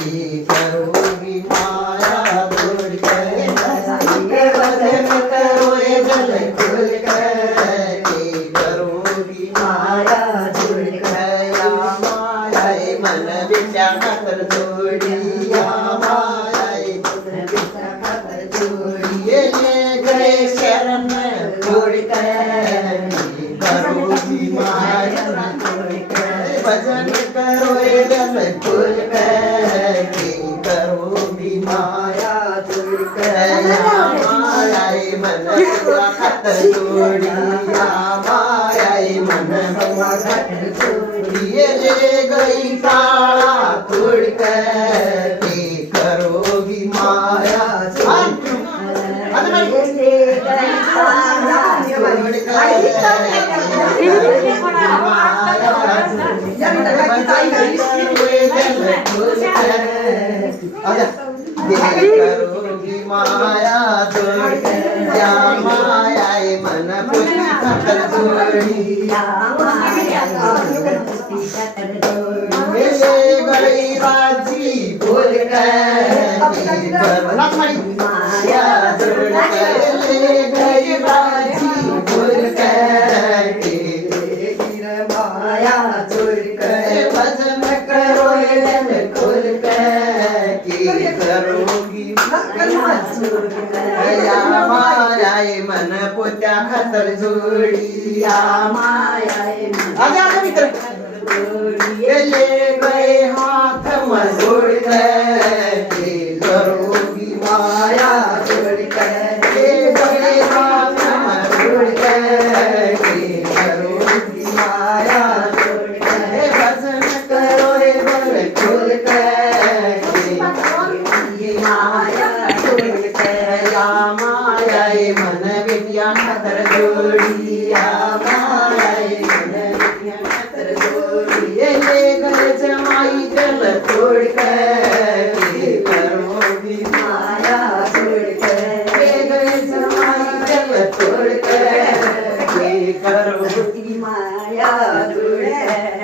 की करोगी माया जोड़ के भजन करो रे जल खोल के की करोगी माया जोड़ के या माया मन विद्या खातर जोड़ी या माया मन विद्या खातर जोड़ी ये गए शरण छोड़ के करोगी माया जोड़ के भजन करो रे जल खोल के करोगी माया जोड़ के या माया मन भगवा खातर जोड़ी या माया मन भगवा खातर जोड़ी ये ले गई काला तोड़ के करोगी माया करोगी माया जोड़ या माया मन पुष्टि खातर जोड़ी गई राजी बोल माया जोड़ गई राजी बोल माया जोड़ भजन करो खोल करोगी या माया मन पोत्या खातर जोड़ी या माया आजा मित्र ले गए हाथ में जोड़ के करोगी माया जोड़ के गए हाथ में जोड़ के करोगी माया जोड़ के भजन करो रे बल खोल के माया जोड़ के या माया मन विद्या खातर जोड़ी या माया मन विद्या खातर जोड़ी ये ले गए जमाई जल छोड़ के